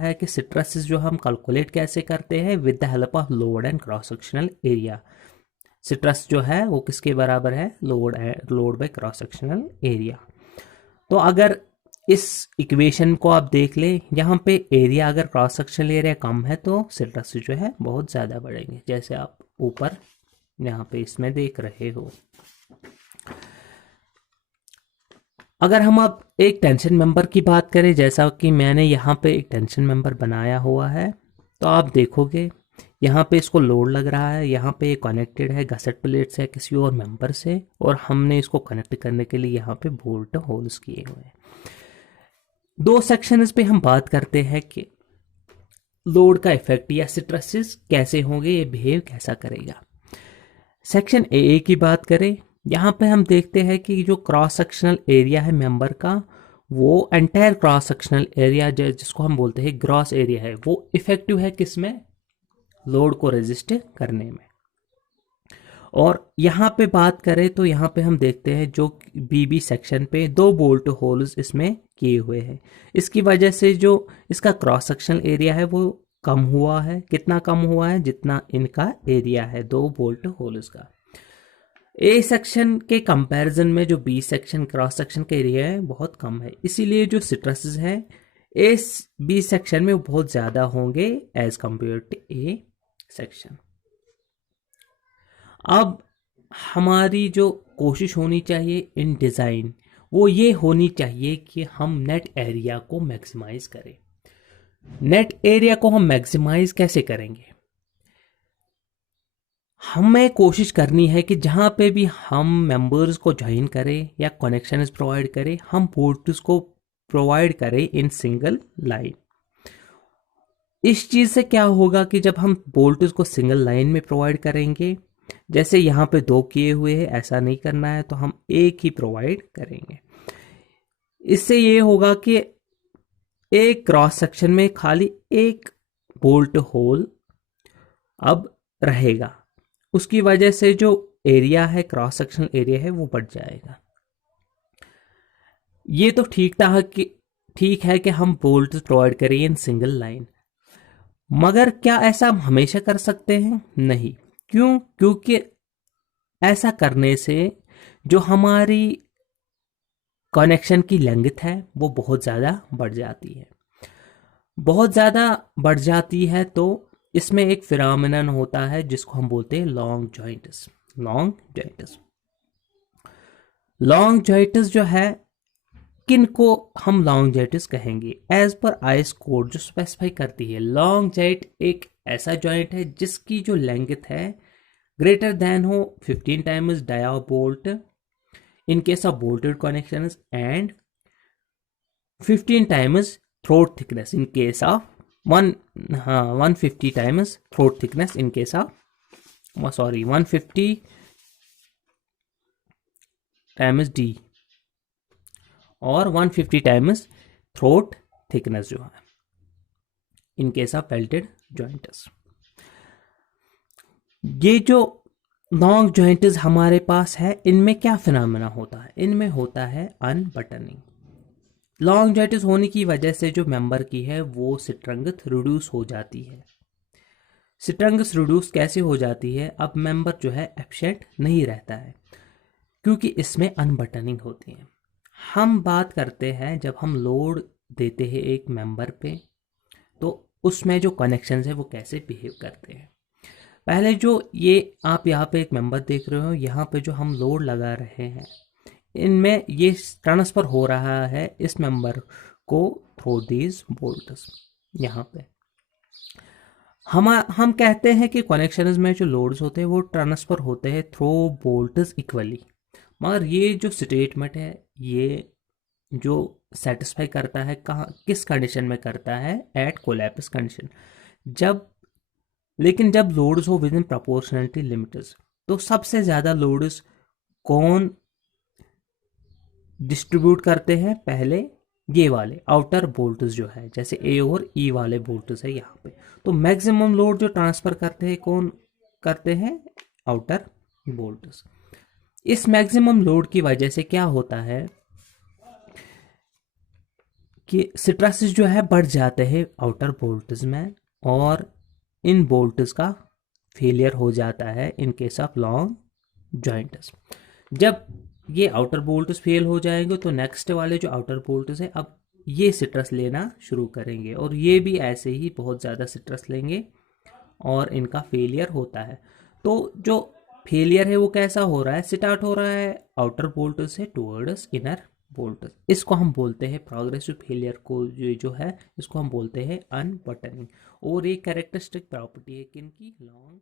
है कि सिट्रसेस जो हम कैलकुलेट कैसे करते हैं with the help of load and cross sectional area. Citrus जो है वो किसके बराबर है, load by cross sectional area. तो अगर इस इक्वेशन को आप देख ले, यहाँ पे एरिया अगर क्रॉस सेक्शनल एरिया कम है तो सिट्रस जो है बहुत ज़्यादा बढ़ेंगे, जैसे आप ऊपर यहाँ पे इसमें देख रहे हो। अगर हम अब एक टेंशन मेंबर की बात करें, जैसा कि मैंने यहाँ पे एक टेंशन मेंबर बनाया हुआ है, तो आप देखोगे यहाँ पे इसको लोड लग रहा है, यहाँ पे कनेक्टेड है गसेट प्लेट से किसी और मेंबर से, और हमने इसको कनेक्ट करने के लिए यहाँ पे बोल्ट होल्स किए हुए हैं। दो सेक्शंस पे हम बात करते हैं कि लोड का इफेक्ट या स्ट्रेसेस कैसे होंगे, ये बिहेव कैसा करेगा। सेक्शन ए की बात करें, यहाँ पे हम देखते हैं कि जो क्रॉस सेक्शनल एरिया है मेंबर का, वो एंटायर क्रॉस सेक्शनल एरिया जिसको हम बोलते हैं ग्रॉस एरिया है, वो इफेक्टिव है किसमें, लोड को रेजिस्ट करने में। और यहाँ पे बात करें तो यहाँ पे हम देखते हैं जो बीबी सेक्शन पे 2 बोल्ट होल्स इसमें किए हुए हैं, इसकी वजह से जो इसका क्रॉस सेक्शनल एरिया है वो कम हुआ है। कितना कम हुआ है, जितना इनका एरिया है 2 बोल्ट होल्स का। ए सेक्शन के कंपैरिजन में जो बी सेक्शन क्रॉस सेक्शन का एरिया है बहुत कम है, इसीलिए जो स्ट्रेसेस है ए बी सेक्शन में वो बहुत ज़्यादा होंगे as compare to A section. अब हमारी जो कोशिश होनी चाहिए इन डिज़ाइन, वो ये होनी चाहिए कि हम नेट एरिया को मैक्सिमाइज करें। नेट एरिया को हम मैक्सिमाइज कैसे करेंगे, हमें कोशिश करनी है कि जहाँ पे भी हम मेंबर्स को ज्वाइन करें या कनेक्शन प्रोवाइड करें, हम पोर्ट्स को प्रोवाइड करें इन सिंगल लाइन। इस चीज़ से क्या होगा कि जब हम बोल्ट्स को सिंगल लाइन में प्रोवाइड करेंगे, जैसे यहाँ पे 2 किए हुए हैं, ऐसा नहीं करना है, तो हम एक ही प्रोवाइड करेंगे। इससे ये होगा कि एक क्रॉस सेक्शन में खाली एक बोल्ट होल अब रहेगा, उसकी वजह से जो एरिया है क्रॉस सेक्शनल एरिया है वो बढ़ जाएगा। ये तो ठीक है कि हम बोल्ट प्रोवाइड करें इन सिंगल लाइन, मगर क्या ऐसा हम हमेशा कर सकते हैं, नहीं। क्यों, क्योंकि ऐसा करने से जो हमारी कनेक्शन की लेंथ है वो बहुत ज़्यादा बढ़ जाती है। बहुत ज़्यादा बढ़ जाती है तो इसमें एक फिनोमेनन होता है जिसको हम बोलते हैं लॉन्ग जॉइंट्स। लॉन्ग जॉइंट्स जो है, किन को हम लॉन्ग जॉइंट्स कहेंगे, एज पर आईएस कोड जो स्पेसिफाई करती है, लॉन्ग जॉइंट एक ऐसा जॉइंट है जिसकी जो लेंथ है ग्रेटर देन हो 15 times dia bolt in case of bolted connections and 15 times throat thickness in case of 150 times throat thickness in case of 150 times D और 150 टाइम्स थ्रोट थिकनेस जो है in case of welded joints. ये जो long joints हमारे पास है, इनमें क्या phenomena होता है, इनमें होता है अनबटनिंग। लॉन्ग जॉइंट्स होने की वजह से जो मेंबर की है वो स्ट्रेंथ रिड्यूस हो जाती है। स्ट्रेंथ रिड्यूस कैसे हो जाती है, अब मेंबर जो है एब्सेंट नहीं रहता है क्योंकि इसमें अनबटनिंग होती है। हम बात करते हैं जब हम लोड देते हैं एक मेंबर पे, तो उसमें जो कनेक्शंस है वो कैसे बिहेव करते हैं। पहले जो ये आप यहाँ पे एक मेंबर देख रहे हो, यहाँ पे जो हम लोड लगा रहे हैं, इनमें ये ट्रांसफर हो रहा है इस मेंबर को थ्रू दीज बोल्ट्स। यहाँ पे हम कहते हैं कि कनेक्शंस में जो लोड्स होते हैं वो ट्रांसफर होते हैं थ्रू बोल्ट्स इक्वली, मगर ये जो स्टेटमेंट है ये जो सेटिस्फाई करता है कहाँ, किस कंडीशन में करता है, एट कोलैप्स कंडीशन। लेकिन जब लोड्स हो विद इन प्रोपोर्शनलिटी लिमिट्स, तो सबसे ज़्यादा लोड्स कौन डिस्ट्रीब्यूट करते हैं, पहले ये वाले आउटर बोल्ट्स जो है, जैसे ए और ई वाले बोल्ट्स है यहाँ पे, तो मैक्सिमम लोड जो ट्रांसफर करते हैं कौन करते हैं, आउटर बोल्ट्स। इस मैक्सिमम लोड की वजह से क्या होता है कि सिट्रासिस जो है बढ़ जाते हैं आउटर बोल्ट्स में, और इन बोल्ट्स का फेलियर हो जाता है in case of long joints. जब ये आउटर बोल्ट्स फेल हो जाएंगे तो नेक्स्ट वाले जो आउटर बोल्ट्स है अब ये सिट्रस लेना शुरू करेंगे, और ये भी ऐसे ही बहुत ज़्यादा सिट्रस लेंगे और इनका फेलियर होता है। तो जो फेलियर है वो कैसा हो रहा है, स्टार्ट हो रहा है आउटर बोल्ट से टुवर्ड्स इनर बोल्ट, इसको हम बोलते हैं प्रोग्रेसिव फेलियर को, ये जो है इसको हम बोलते हैं अनबटनिंग। और एक कैरेक्टरिस्टिक प्रॉपर्टी है किनकी, लॉन्ग